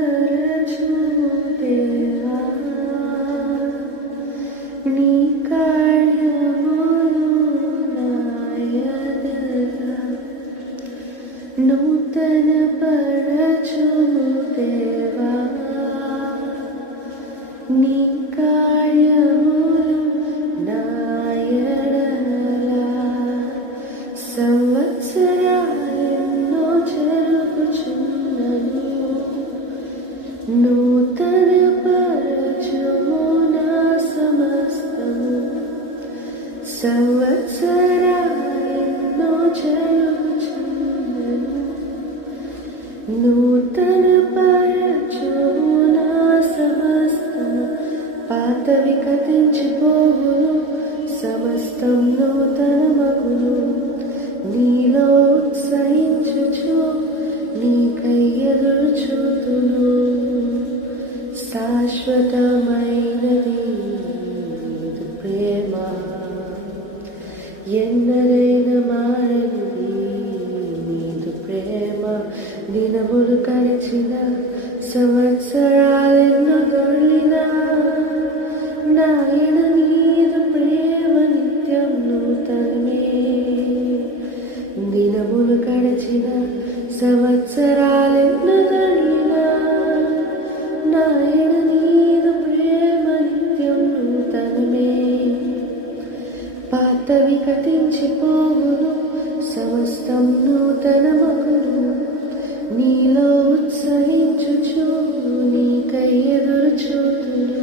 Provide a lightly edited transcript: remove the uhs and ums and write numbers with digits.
నూతనపరచుము దేవా నీ కార్యములు నా యెడల నూతనపరచుము దేవా నీ కార్యములు నా యెడల సంవత్సరాలెన్నో జరుగుచున్నను నూతనపరచుము నా సమస్తము సంవత్సరాలెన్నో జరుగుచున్నను నూతనపరచుము నా సమస్తము పాతవి కథించిపోవును సమస్తం నూతనమగును నీలో ఉత్సహించుచు నీకై ఎదురుచూతును శాశ్వతమైనది నీదు ప్రేమ ఎన్నడైనా మారనిది నీదు ప్రేమ దినములు గడిచిన సంవత్సరాలెన్నో దొర్లినా నాయన నీదు ప్రేమ నిత్యం నూతనమే దినములు గడిచిన సంవత్సరాలెన్నో దొర్లినా నాయన నీదు ప్రేమ నిత్యం నూతనమే పాతవి కథించిపోవును సమస్తం నూతనమగును నీలో ఉత్సహించుచు నీకై ఎదురుచూతును